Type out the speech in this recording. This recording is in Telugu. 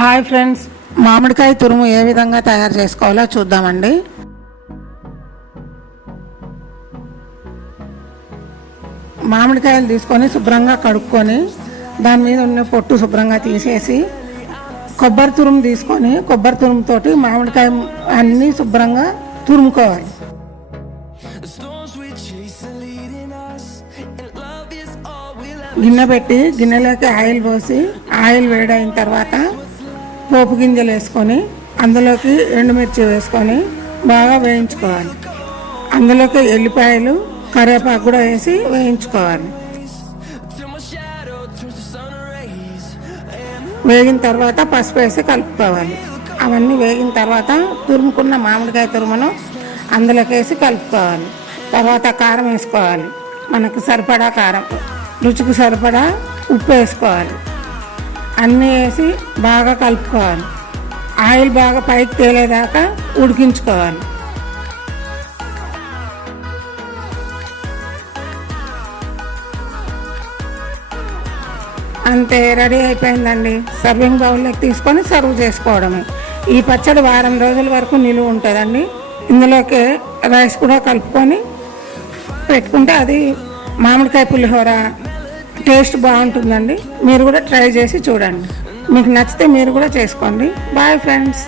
హాయ్ ఫ్రెండ్స్, మామిడికాయ తురుము ఏ విధంగా తయారు చేసుకోవాలో చూద్దామండి. మామిడికాయలు తీసుకొని శుభ్రంగా కడుక్కొని దాని మీద ఉన్న పొట్టు శుభ్రంగా తీసేసి కొబ్బరి తురుము తీసుకొని కొబ్బరి తురుముతోటి మామిడికాయ అన్నీ శుభ్రంగా తురుముకోవాలి. గిన్నె పెట్టి గిన్నెలోకి ఆయిల్ పోసి ఆయిల్ వేడైన తర్వాత పోపు గింజలు వేసుకొని అందులోకి ఎండుమిర్చి వేసుకొని బాగా వేయించుకోవాలి. అందులోకి ఎల్లిపాయలు కరివేపాకు కూడా వేసి వేయించుకోవాలి. వేగిన తర్వాత పసుపు వేసి కలుపుకోవాలి. అవన్నీ వేగిన తర్వాత తురుముకున్న మామిడికాయ తురుమును అందులోకి వేసి కలుపుకోవాలి. తర్వాత కారం వేసుకోవాలి. మనకు సరిపడా కారం, రుచికి సరిపడా ఉప్పు వేసుకోవాలి. అన్నీ వేసి బాగా కలుపుకోవాలి. ఆయిల్ బాగా పైకి తేలేదాకా ఉడికించుకోవాలి. అంతే, రెడీ అయిపోయిందండి. సర్వింగ్ బౌల్లోకి తీసుకొని సర్వ్ చేసుకోవడమే. ఈ పచ్చడి వారం రోజుల వరకు నిలువ ఉంటుందండి. ఇందులోకి రైస్ కూడా కలుపుకొని పెట్టుకుంటే అది మామిడికాయ పులిహోర టేస్ట్ బాగుంటుందండి. మీరు కూడా ట్రై చేసి చూడండి. మీకు నచ్చితే మీరు కూడా చేసుకోండి. Bye friends.